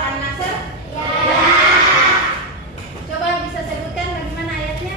surah An-Nasr? Ya. Coba bisa sebutkan bagaimana ayatnya?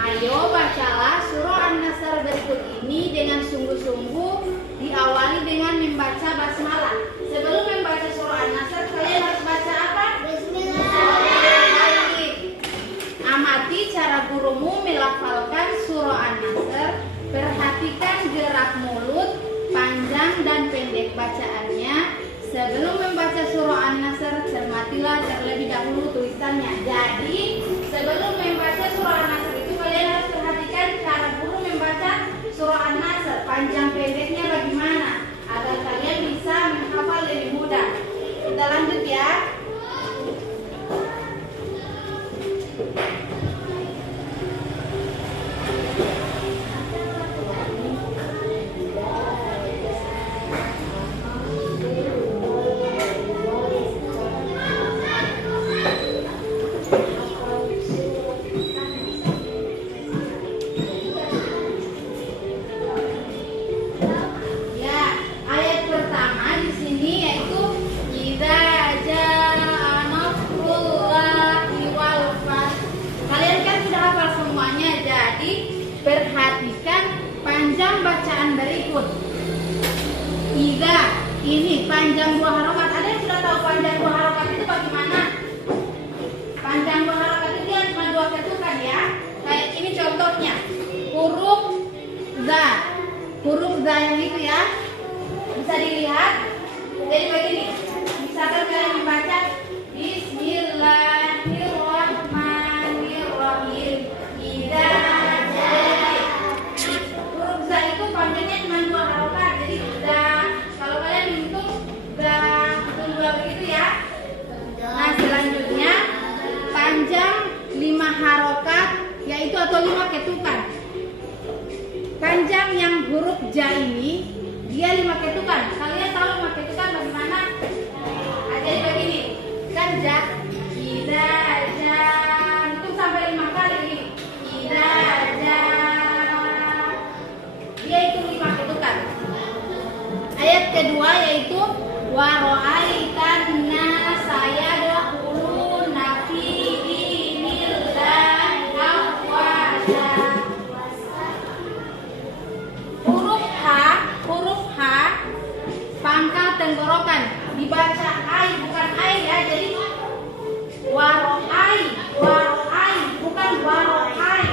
Ayo bacalah surah An-Nasr berikut ini dengan sungguh-sungguh, diawali dengan membaca basmalah. Sebelum membaca surah An-Nasr, kalian harus baca apa? Bismillahirrahmanirrahim. Amati cara gurumu melafalkan surah An-Nasr. Perhatikan gerak mulut, panjang dan pendek bacaannya. Sebelum membaca surah An-Nasr, cermatilah terlebih dahulu tulisannya. Jadi, sebelum membaca surah An-Nasr itu kalian harus perhatikan cara guru membaca surah An-Nasr, panjang pendeknya bagaimana, agar kalian bisa menghafal lebih mudah. Kita lanjut ya. Perhatikan panjang bacaan berikut. Ida, ini panjang dua harokat. Ada yang sudah tahu panjang dua harokat itu bagaimana? Panjang dua harokat itu yang cuma dua ketukan ya. Kayak ini contohnya. Huruf za yang itu ya. Bisa dilihat. Jadi begini. Misalkan kalian membaca Bismillahirrahmanirrahim. Ida. Panjangnya cuma dua harokat, jadi udah. Kalau kalian menghitung, udah begitu ya. Nah selanjutnya panjang 5 harokat, yaitu atau 5 ketukan. Panjang yang huruf ja ini dia 5 ketukan. Kalian tahu 5 ketukan bagaimana? Nah, jadi begini, kan ja, ida, ja, hitung sampai 5 kali ini. Ida, ja. Yaitu 5 ketukan. Ayat kedua yaitu wa ra'aitan nasa yadkhuluna fi dinillahi afwaja. Huruf H pangkal tenggorokan dibaca ai bukan ai ya. Jadi wa ra'ai bukan wa ra'ai.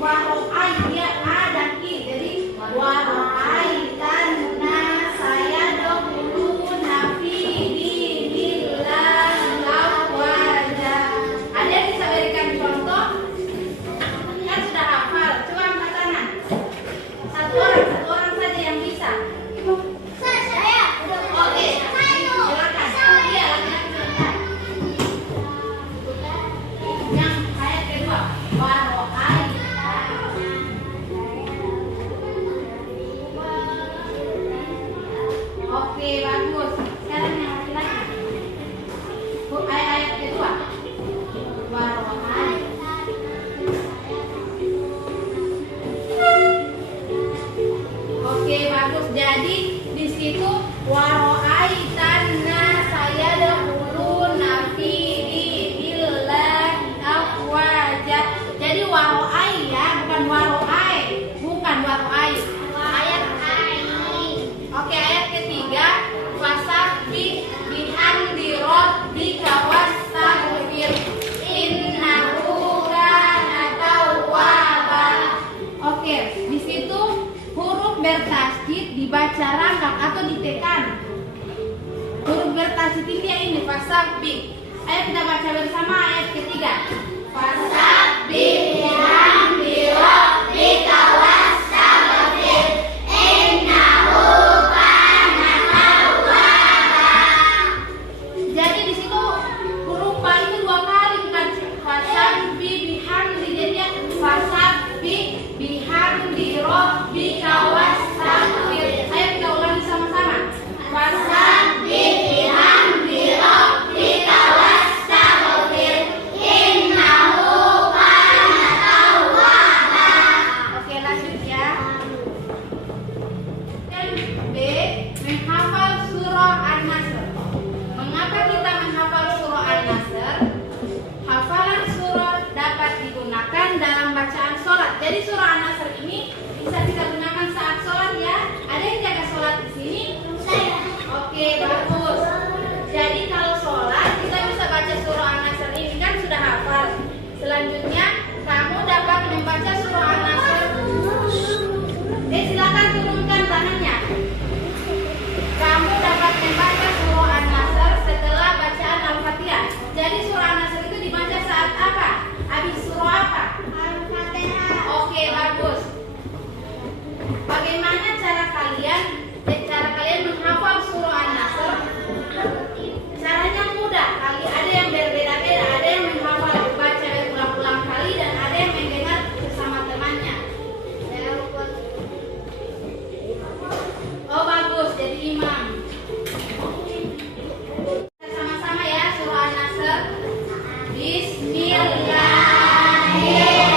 Wa ra'ai dia a dan i. Jadi wa ra'aitan nasa yadkhuluna fi dinillahi afwaja. Ada yang bisa berikan contoh? Kan sudah hafal. Coba angkat tangan. Satu orang saja yang bisa. Saya. Oke. Silakan. Iya, laki-laki silakan. dibaca rangkap atau ditekan. Huruf bertasydid tinggi yang ini fasabbih. Ayo kita baca bersama ayat ketiga. Fasabbih bihamdi rabbika wastaghfir innahu kana tawwaba. Jadi di situ huruf ba itu dua kali, bukan fasabbih bihamdi. Jadi yang fasabbih bihamdi rabbika wastaghfir. Ayo kita ulangi sama-sama. Fasabbih bihamdi rabbika wastaghfir innahu kana tawwaba. Oke, lanjut ya. Dan B, menghafal surah An-Nasr. Mengapa kita menghafal surah An-Nasr? Hafalan surah dapat digunakan dalam bacaan sholat. Jadi surah An-Nasr ini bisa kita gunakan saat sholat ya. Ada yang jaga sholat di sini? Saya. Oke, bagus. Jadi kalau sholat kita bisa baca surah An-Nasr ini, kan sudah hafal. Selanjutnya kamu dapat membaca surah An-Nasr. Silakan turunkan tangannya. Kamu dapat membaca surah An-Nasr setelah bacaan Al-Fatihah. Jadi surah An-Nasr itu dibaca saat apa? Habis surah apa? Al-Fatihah. Oke, bagus. Bagaimana cara kalian menghafal surah An-Nasr? Caranya mudah. Ada yang berbeda-beda. Ada yang menghafal baca berulang-ulang kali dan ada yang mendengar bersama temannya. Oh, bagus. Jadi imam. Sama-sama ya surah An-Nasr. Bismillahirrahmanirrahim.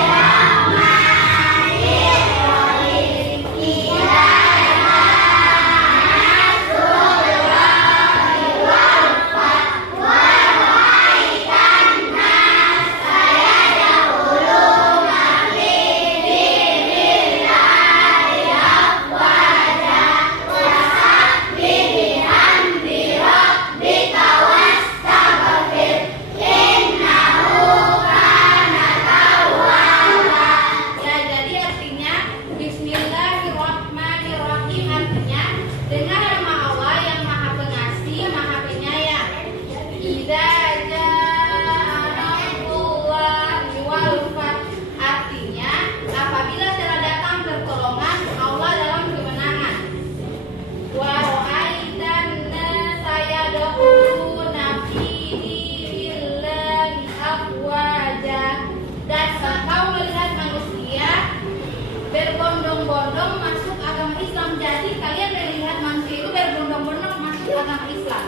berbondong-bondong masuk agama Islam. Jadi kalian melihat manusia itu berbondong-bondong masuk agama Islam.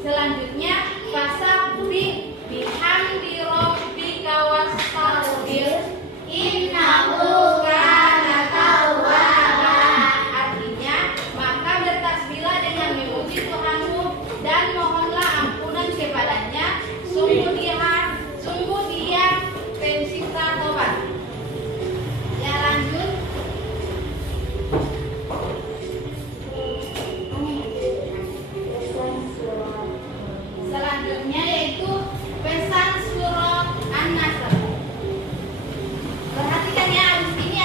Selanjutnya fasabbih bihamdi rabbika wastaghfir innahu kana tawwaba. Artinya, maka bertasbihlah dengan memuji Tuhanmu dan mohonlah ampunan kepadanya. Sungguh dia pencipta taubat. Ya, lanjut. Selanjutnya yaitu pesan surah An-Nasr. Perhatikan ya, abis ini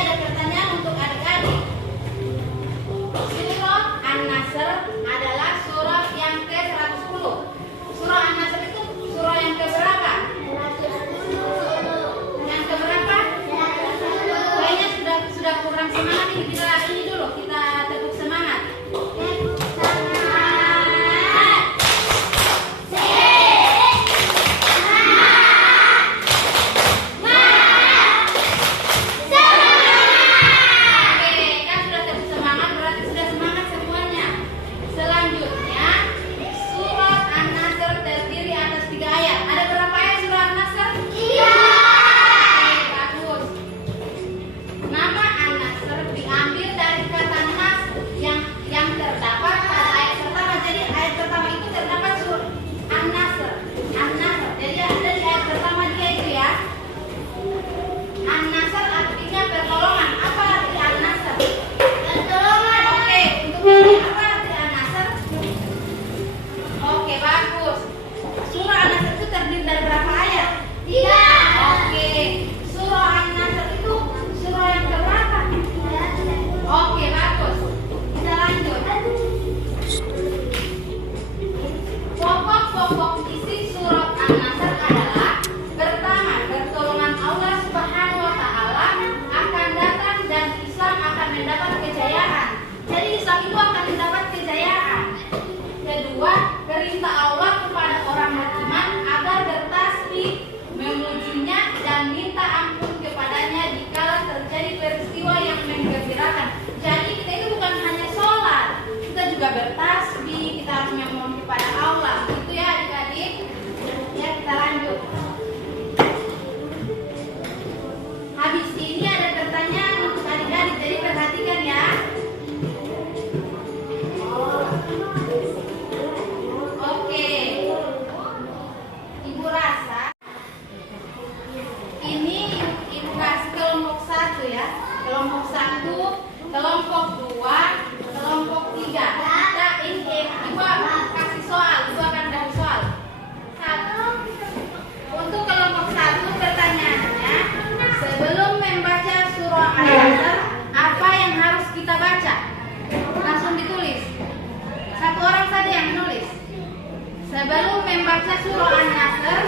membaca surah An-Nasr,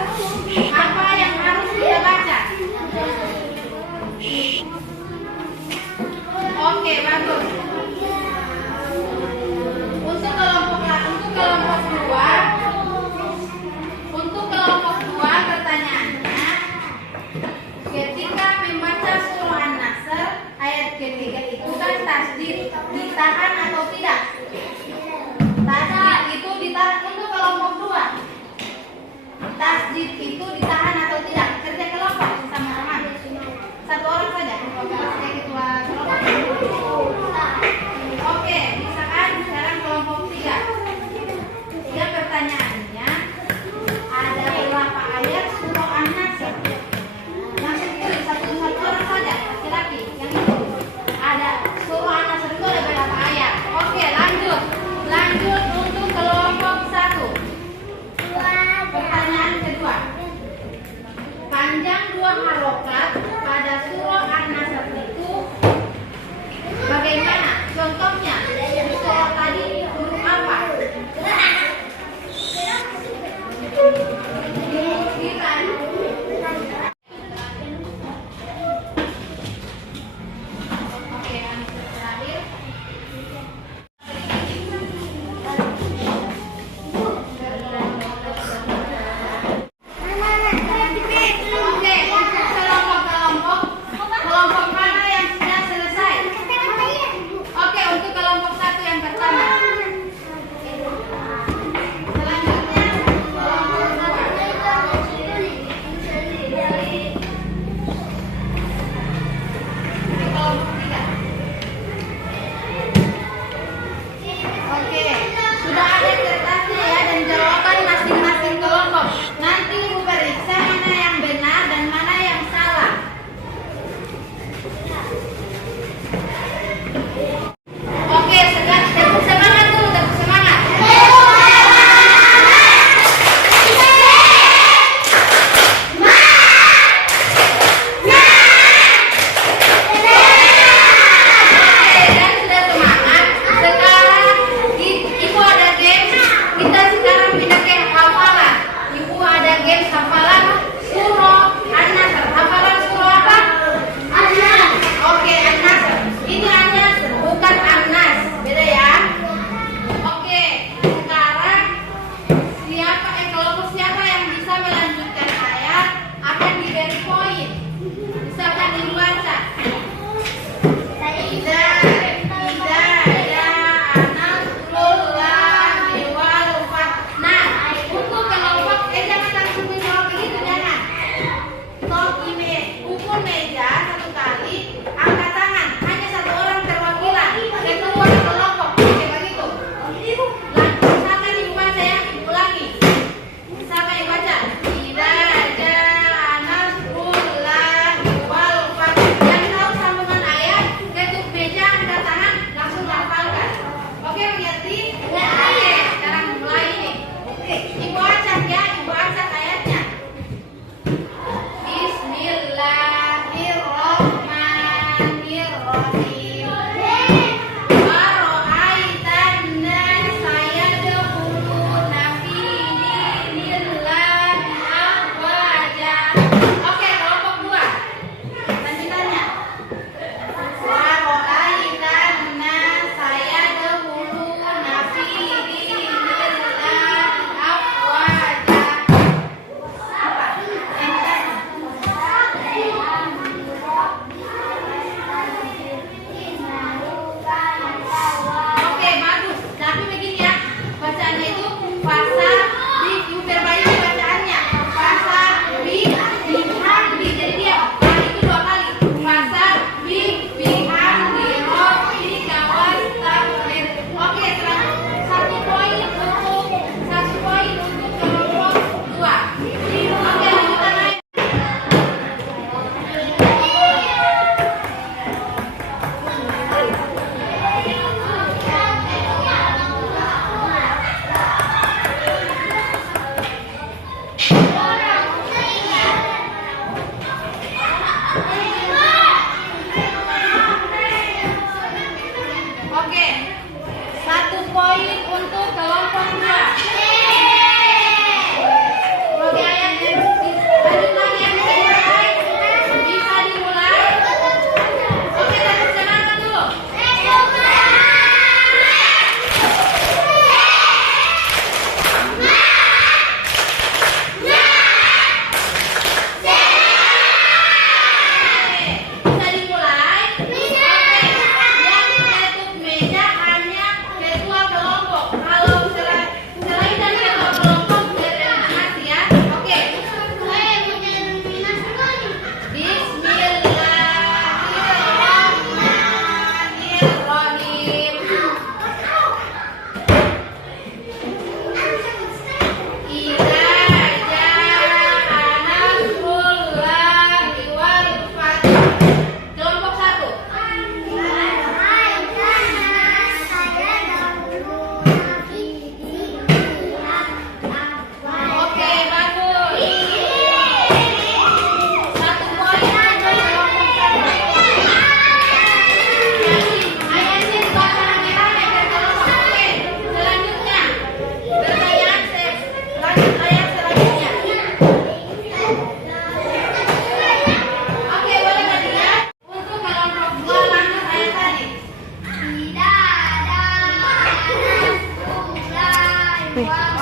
apa yang harus kita baca? Oke, bagus. Untuk kelompok dua pertanyaannya, ketika membaca surah An-Nasr ayat ketiga itu kan tasdid, ditahan atau tidak? Tasdid itu ditahan. Untuk kelompok dua, tasdid itu ditahan atau tidak? Kerja kelompok sama-sama. Satu orang saja. Saya ketua kelompok. Oke, misalkan sekarang kelompok tiga. Tiga pertanyaannya, ada berapa ayat surah An-Nasr? Langsung pilih satu orang saja, laki-laki yang itu. Ada surah An-Nasr itu ada berapa ayat? Oke, lanjut untuk kelompok satu. Pertanyaan kedua, panjang 2 harokat pada surah An-Nasr itu bagaimana? Contohnya di surah tadi huruf apa? Bukan. Oke, yang terakhir. Oke, untuk kelompok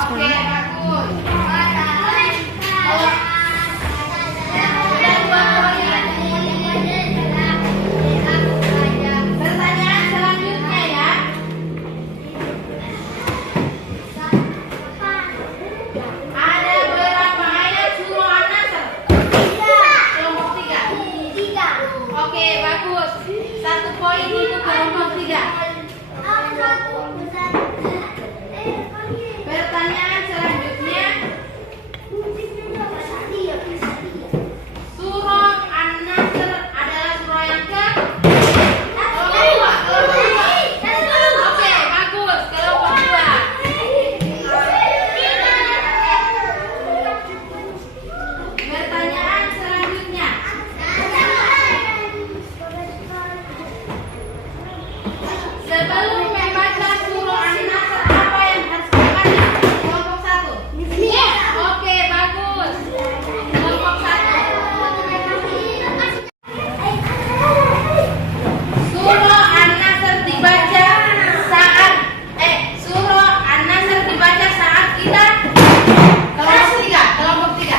Oke, bagus. Sudah dua poin. Pertanyaan selanjutnya ya. Ada berapa ayat surah An-Nasr? Kelompok 3. Oke, bagus. 1 poin untuk kelompok 3. Pertanyaan selanjutnya. Surah An-Nasr adalah surah yang ke? Kelompok 2. Oke, bagus. Kelompok 2. Pertanyaan selanjutnya. Sebelum membaca surah An-Nasr, apa yang harus dipelajari? Kelompok 1. Oke, bagus. Kelompok 1. Surah An-Nasr dibaca saat surah An-Nasr dibaca saat kita kelompok 3.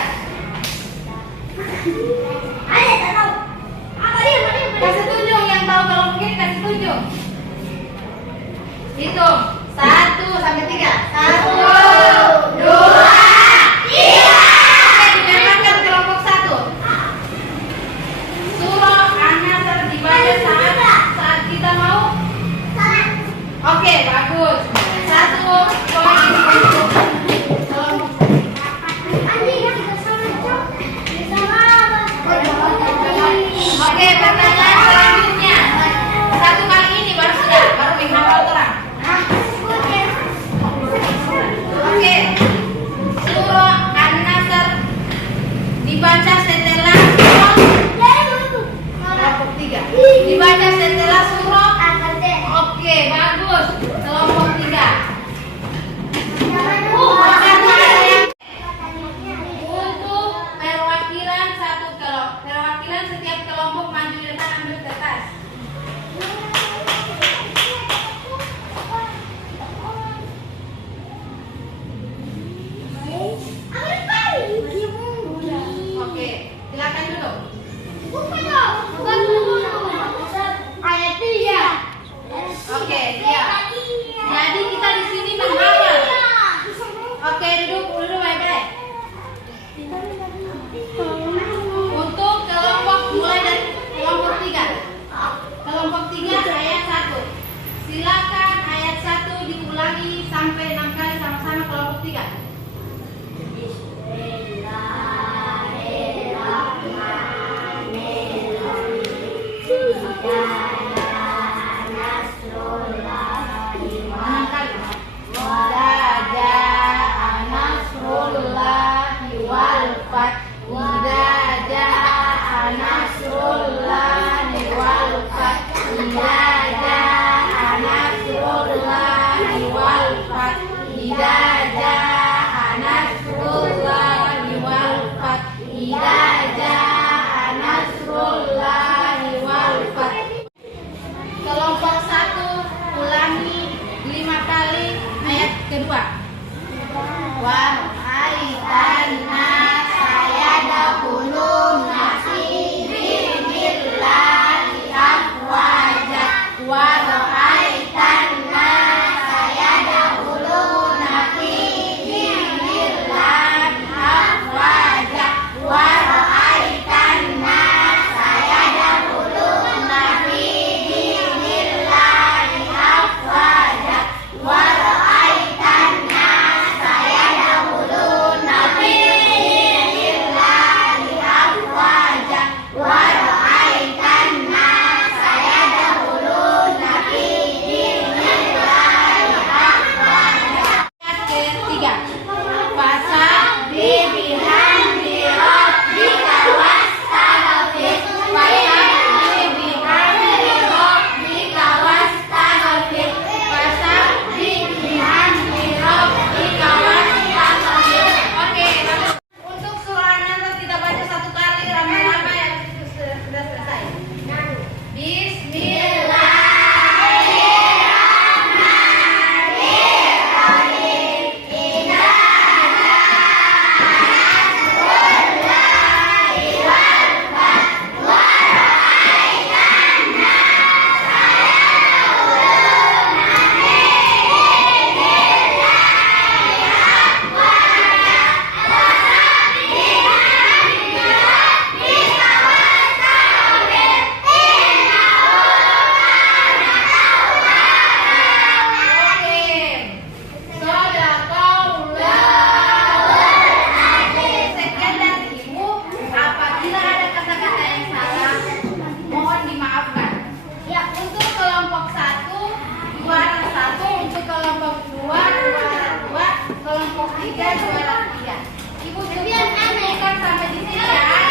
Kasih tunjuk yang tahu kelompok ini, kasih tunjuk. Hitung 1 sampai 3. 1, 2, 3. Oke, dinyatakan kelompok 1. Surah An-Nasr dibaca saat kita mau. Oke, bagus. 1 poin untuk kelompok 1. Oke, pertanyaan selanjutnya. 1 kali ini baru menghafal terang. Oke, surah An-Nasr dibaca setelah kelompok 3. Dibaca setelah surah. Oke, bagus. Kelompok 3. Untuk perwakilan perwakilan setiap kelompok maju datang ambil kertas. Oke, silakan duduk. Oke, siap. Jadi kita di sini menghafal. Oke, duduk baik-baik. Untuk kelompok mulai dari kelompok 3. Kelompok 3 ayat 1. Silakan ayat 1 diulangi sampai 6 kali sama-sama kelompok 3. Kelompok 1 ulangi 5 kali ayat kedua. Wa aitanna sayadkhuluna fi dinillahi afwaja wa ra'aitanna sayadkhuluna fi dinillahi afwaja wa ra'aitanna sayadkhuluna fi dinillahi afwaja wa ra'aitanna sayadkhuluna fi 3, 2, 3. Ibu cukup sampai di sini ya.